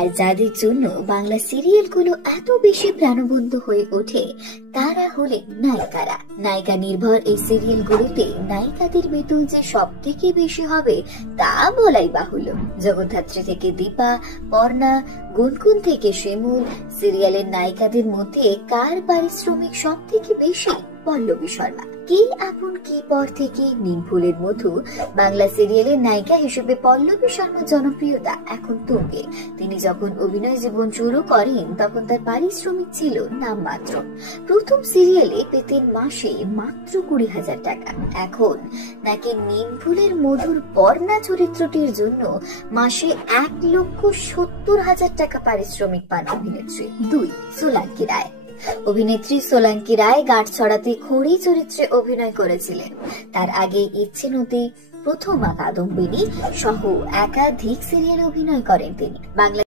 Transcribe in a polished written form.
আর যাদের জন্য বাংলা সিরিয়ালগুলো এত বেশি প্রাণবন্ত হয়ে ওঠে তারা হলেন নায়িকারা। নায়িকা নির্ভর এই সিরিয়ালগুলোতে নায়িকাদের বেতন যে সব থেকে বেশি হবে তা বলাই বাহুল্য। জগদ্ধাত্রী থেকে দীপা, পর্ণা, গুনগুন থেকে শিমুল, সিরিয়ালের নায়িকাদের মধ্যে কার পারিশ্রমিক সব থেকে বেশি? পল্লবী শর্মা। কি আপন কি পর থেকে নিমফুলের মধু বাংলা সিরিয়ালের নায়িকা হিসেবে পল্লবী শর্মার জনপ্রিয়তা এখন তুঙ্গে। তিনি যখন অভিনয় জীবন শুরু করেন তখন তার পারিশ্রমিক ছিল নামমাত্র। প্রথম সিরিয়ালে পেতেন মাসে মাত্র 20,000 টাকা। এখন নাকি নিমফুলের মধুর পর্ণা চরিত্রটির জন্য মাসে 1,70,000 টাকা পারিশ্রমিক পান অভিনেত্রী। 2. সোলাঙ্কি রায়। অভিনেত্রী সোলাঙ্কি রায় গাঁটছড়াতে খড়ি চরিত্রে অভিনয় করেছিলেন। তার আগে ইচ্ছে নদী, প্রথমা কাদম্বিনী সহ একাধিক সিরিয়ালে অভিনয় করেন তিনি। বাংলা